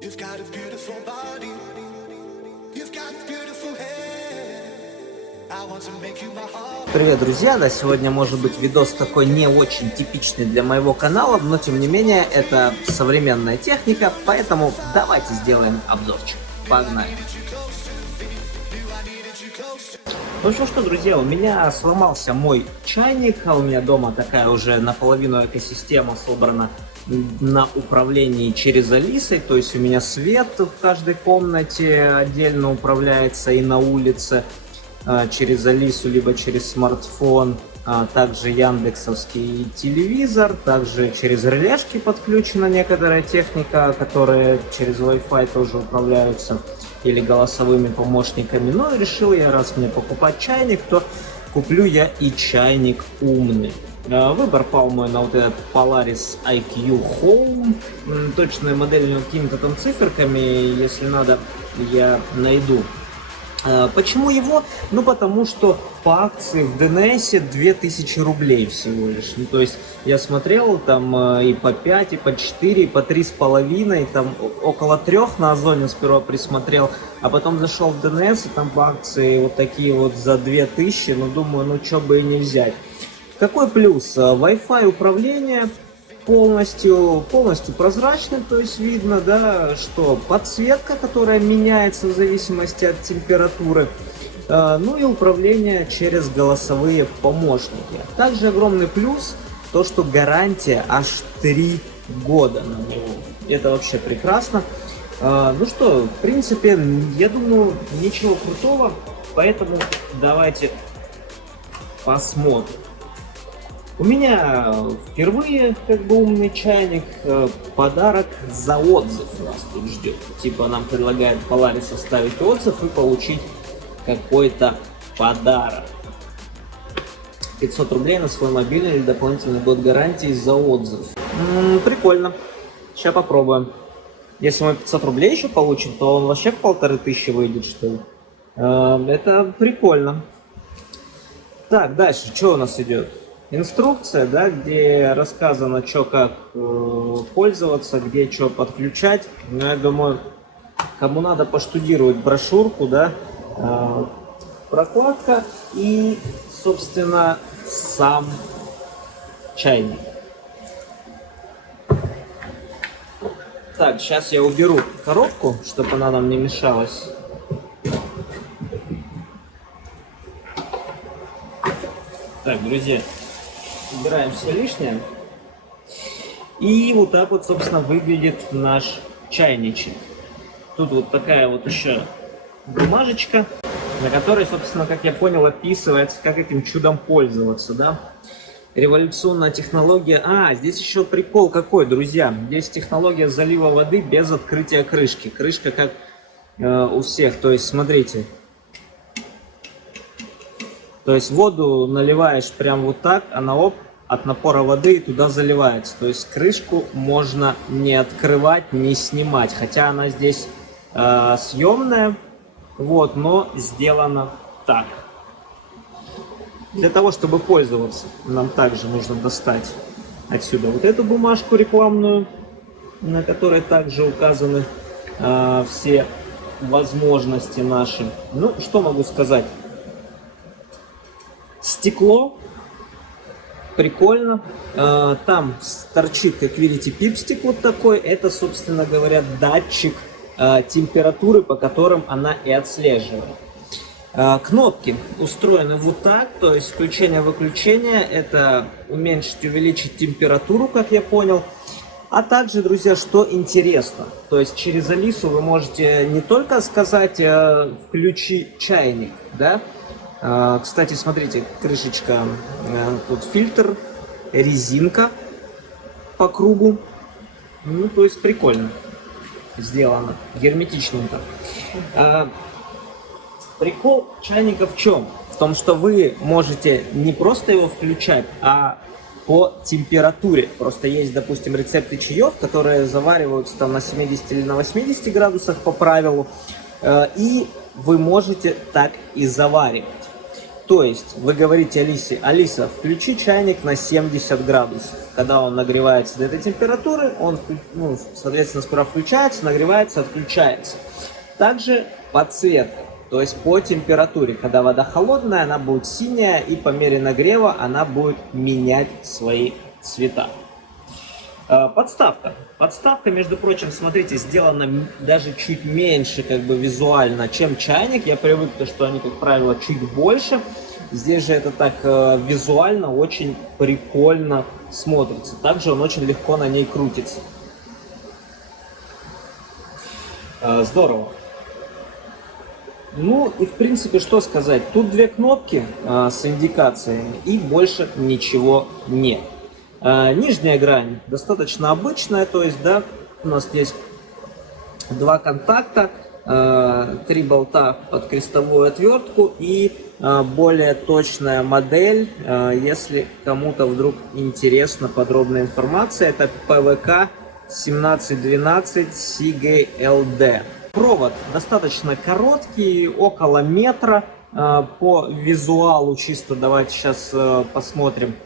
You've got a beautiful body. You've got beautiful hair. I want to make you my heart. Привет, друзья! Да, сегодня может быть видос такой не очень типичный для моего канала, но тем не менее это современная техника, поэтому давайте сделаем обзорчик. Погнали! Ну что, друзья, у меня сломался мой чайник, а у меня дома такая уже наполовину экосистема собрана на управлении через Алисой, то есть у меня свет в каждой комнате отдельно управляется и на улице через Алису, либо через смартфон, также яндексовский телевизор, также через релешки подключена некоторая техника, которые через Wi-Fi тоже управляются или голосовыми помощниками. Но решил я, раз мне покупать чайник, то куплю я и чайник умный. Выбор пал мой на вот этот Polaris IQ Home. Точная модель у него какими-то там циферками, если надо, я найду. Почему его? Ну, потому что по акции в ДНС 2000 рублей всего лишь. Ну, то есть я смотрел там и по 5, и по 4, и по 3,5, там около 3 на Озоне сперва присмотрел, а потом зашел в ДНС, и там по акции вот такие вот за 2000, ну, думаю, ну, что бы и не взять. Какой плюс? Wi-Fi управление полностью прозрачный, то есть видно, да, что подсветка, которая меняется в зависимости от температуры, ну и управление через голосовые помощники. Также огромный плюс то, что гарантия аж 3 года на него. Это вообще прекрасно. Ну что, в принципе, я думаю, ничего крутого, поэтому давайте посмотрим. У меня впервые как бы умный чайник, подарок за отзыв нас тут ждет. Типа нам предлагает Polaris оставить отзыв и получить какой-то подарок. 500 рублей на свой мобильный или дополнительный год гарантии за отзыв. Прикольно. Сейчас попробуем. Если мы 500 рублей еще получим, то он вообще в 1500 выйдет, что ли. Это прикольно. Так, дальше, что у нас идет? Инструкция, да, где рассказано, что как пользоваться, где что подключать. Но я думаю, кому надо поштудировать брошюрку, да, прокладка и, собственно, сам чайник. Так, сейчас я уберу коробку, чтобы она нам не мешалась. Так, друзья, убираем все лишнее. И вот так вот, собственно, выглядит наш чайничек. Тут вот такая вот еще бумажечка, на которой, собственно, как я понял, описывается, как этим чудом пользоваться, да. Революционная технология. Здесь еще прикол какой, друзья. Здесь технология залива воды без открытия крышки. Крышка как у всех. То есть, смотрите. То есть воду наливаешь прям вот так, она от напора воды туда заливается. То есть крышку можно не открывать, не снимать. Хотя она здесь съемная, вот, но сделана так. Для того, чтобы пользоваться, нам также нужно достать отсюда вот эту бумажку рекламную, на которой также указаны все возможности наши. Ну, что могу сказать? Стекло. Прикольно. Там торчит, как видите, пипстик вот такой. Это, собственно говоря, датчик температуры, по которым она и отслеживает. Кнопки устроены вот так, то есть включение-выключение. Это уменьшить, увеличить температуру, как я понял. А также, друзья, что интересно, то есть через Алису вы можете не только сказать «включи чайник», да. Кстати, смотрите, крышечка, тут фильтр, резинка по кругу. Ну, то есть прикольно сделано, герметичненько. Прикол чайника в чем? В том, что вы можете не просто его включать, а по температуре. Просто есть, допустим, рецепты чаев, которые завариваются там на 70 или на 80 градусах по правилу. И вы можете так и заваривать. То есть вы говорите Алисе: Алиса, включи чайник на 70 градусов. Когда он нагревается до этой температуры, он, ну, соответственно, скоро включается, нагревается, отключается. Также подсветка, то есть по температуре. Когда вода холодная, она будет синяя, и по мере нагрева она будет менять свои цвета. Подставка. Подставка, между прочим, смотрите, сделана даже чуть меньше как бы визуально, чем чайник. Я привык, что они, как правило, чуть больше. Здесь же это так визуально очень прикольно смотрится. Также он очень легко на ней крутится. Здорово. Ну и в принципе, что сказать. Тут две кнопки с индикациями и больше ничего нет. Нижняя грань достаточно обычная, то есть, да, у нас есть два контакта, 3 болта под крестовую отвертку и более точная модель, если кому-то вдруг интересна подробная информация, это PVK 1712 CGLD. Провод достаточно короткий, около метра. По визуалу чисто давайте сейчас посмотрим.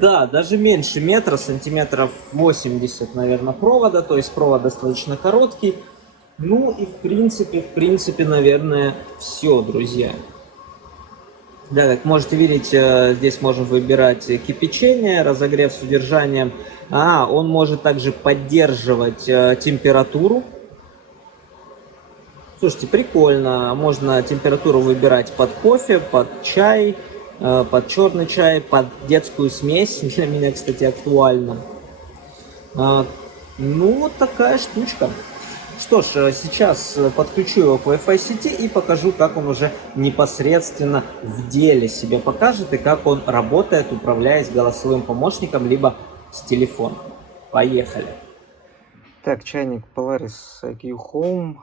Да, даже меньше метра, сантиметров 80, наверное, провода, то есть провод достаточно короткий. Ну и в принципе, наверное, все, друзья. Да, как можете видеть, здесь можно выбирать кипячение, разогрев с удержанием. Он может также поддерживать температуру. Слушайте, прикольно. Можно температуру выбирать под кофе, под чай, под черный чай, под детскую смесь. Для меня, кстати, актуально. Ну, вот такая штучка. Что ж, сейчас подключу его к Wi-Fi сети и покажу, как он уже непосредственно в деле себя покажет и как он работает, управляясь голосовым помощником, либо с телефона. Поехали. Так, чайник Polaris IQ Home.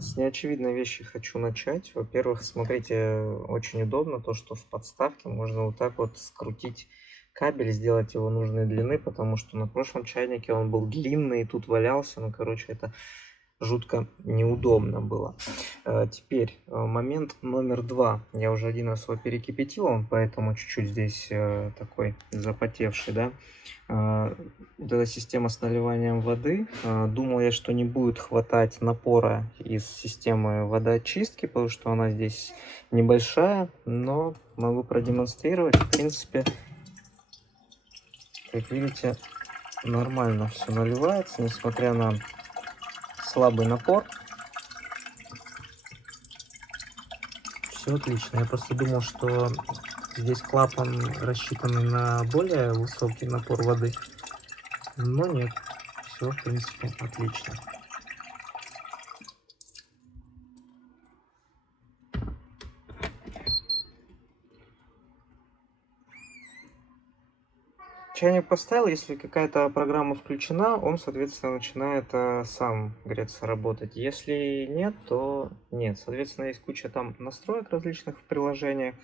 С неочевидной вещи хочу начать. Во-первых, смотрите, очень удобно то, что в подставке можно вот так вот скрутить кабель, сделать его нужной длины, потому что на прошлом чайнике он был длинный и тут валялся. Ну, короче, это жутко неудобно было. Теперь момент номер 2. Я уже один раз его перекипятил, он поэтому чуть-чуть здесь такой запотевший, да. Вот эта система с наливанием воды. Думал я, что не будет хватать напора из системы водоочистки, потому что она здесь небольшая, но могу продемонстрировать. В принципе, как видите, нормально все наливается, несмотря на слабый напор. Все отлично. Я просто думал, что здесь клапан рассчитанный на более высокий напор воды, но нет. Все, в принципе, отлично. Чайник поставил, если какая-то программа включена, он, соответственно, начинает сам греться, работать. Если нет, то нет. Соответственно, есть куча там настроек различных в приложениях.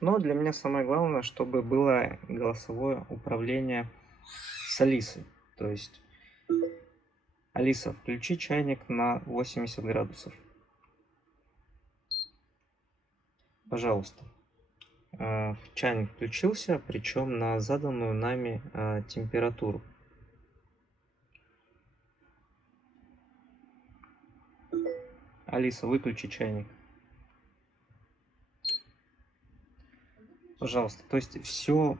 Но для меня самое главное, чтобы было голосовое управление с Алисой. То есть, Алиса, включи чайник на 80 градусов. Пожалуйста. Чайник включился, причем на заданную нами температуру. Алиса, выключи чайник. Пожалуйста. То есть все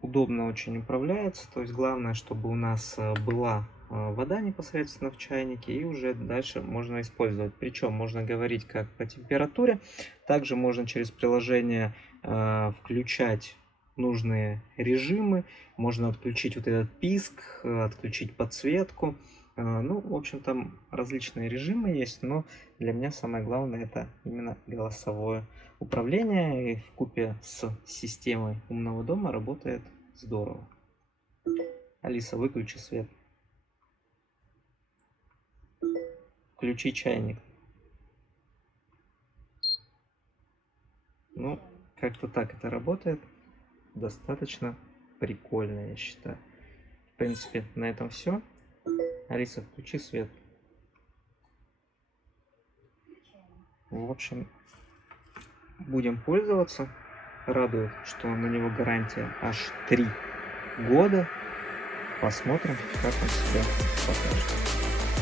удобно очень управляется. То есть главное, чтобы у нас была вода непосредственно в чайнике, и уже дальше можно использовать. Причем можно говорить как по температуре, также можно через приложение включать нужные режимы, можно отключить вот этот писк, отключить подсветку. Ну, в общем, там различные режимы есть, но для меня самое главное это именно голосовое управление, и вкупе с системой умного дома работает здорово. Алиса, выключи свет. Включи чайник. Ну, как-то так это работает. Достаточно прикольно, я считаю. В принципе, на этом все. Алиса, включи свет. В общем, будем пользоваться. Радует, что на него гарантия аж 3 года. Посмотрим, как он себя покажет.